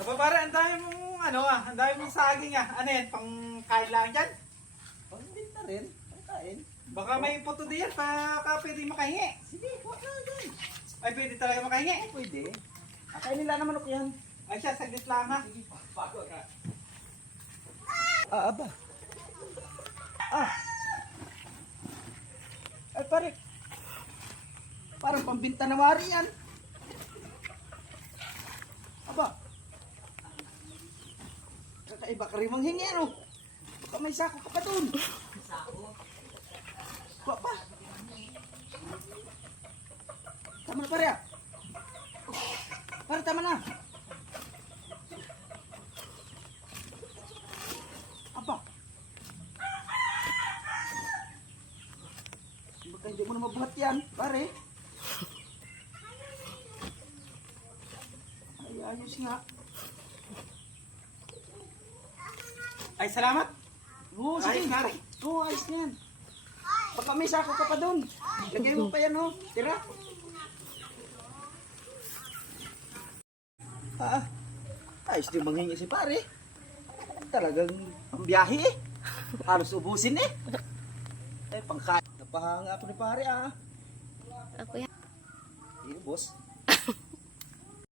Aba pare, ang dami mong ang dami mong saging Ano yan, pang kain lang dyan? Pagbinta rin. Pagkain. Baka may puto diyan pa pwede makahingi. Sige, kuha ka dyan. Ay, pwede talaga makahingi. Pwede. Akain nila na manok yan. Ay siya, saglit lang ha. Aba. Ay, pare. Parang pambinta na wari yan. Aba. Kakaiba ka rin manghingi, ano? Baka may sako ka pa doon. Sako? Kuha pa. Tama na, pare, ah. Pare, tama na. Aba. Baka hindi mo na mabuhat yan, pare. Ay, ayos nga. Ay, salamat. Oo, sige. Ayos, pare. Oo, ayos na yan. Baka may sako ka pa doon. Lagay mo pa yan, oh. Tira. Ayos din manghingi si pare. Talagang pambiyahe eh. Halos ubusin eh. Pangkain. Napahanga ako ni pare ah. Ako yan. Hindi, boss.